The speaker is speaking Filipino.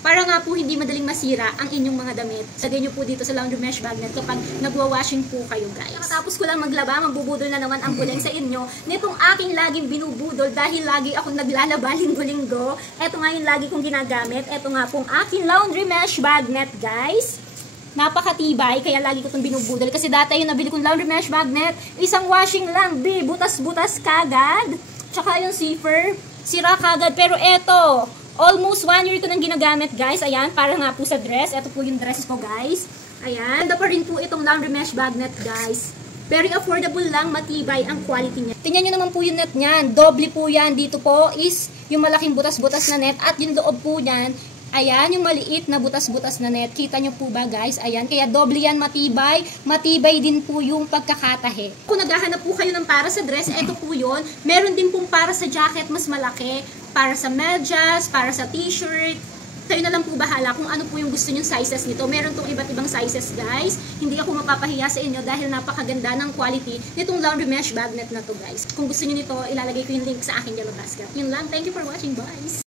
Para nga po hindi madaling masira ang inyong mga damit. Lagay nyo po dito sa laundry mesh magnet kapag nagwa-washing po kayo, guys. Tapos ko lang maglaba, magbubudol na naman ang buleng sa inyo nitong aking laging binubudol dahil lagi akong naglalaba linggo-linggo. Ito nga yung lagi kong ginagamit. Ito nga pong aking laundry mesh magnet, guys. Napakatibay, kaya lagi ko itong binubudol. Kasi dati yung nabili kong laundry mesh magnet, isang washing lang, butas-butas kagad. Tsaka yung zipper, sira kagad. Pero eto, almost 1 year ko nang ginagamit, guys. Ayan, para nga po sa dress. Ito po yung dress ko, guys. Ayan, ganda pa rin po itong laundry mesh magnet, guys. Very affordable lang, matibay ang quality niya. Tingnan nyo naman po yung net niyan. Doble po yan. Dito po is yung malaking butas-butas na net at yung loob po niyan, ayan, yung maliit na butas-butas na net. Kita nyo po ba, guys? Ayan, kaya doble yan, matibay. Matibay din po yung pagkakatahe. Kung naghahanap po kayo ng para sa dress, eto po yun. Meron din pong para sa jacket, mas malaki. Para sa medyas, para sa t-shirt. Kayo na lang po bahala kung ano po yung gusto nyong sizes nito. Meron tong iba't ibang sizes, guys. Hindi ako mapapahiya sa inyo dahil napakaganda ng quality nitong laundry mesh magnet na to, guys. Kung gusto nyo nito, ilalagay ko yung link sa aking yellow basket. Yun lang. Thank you for watching, boys!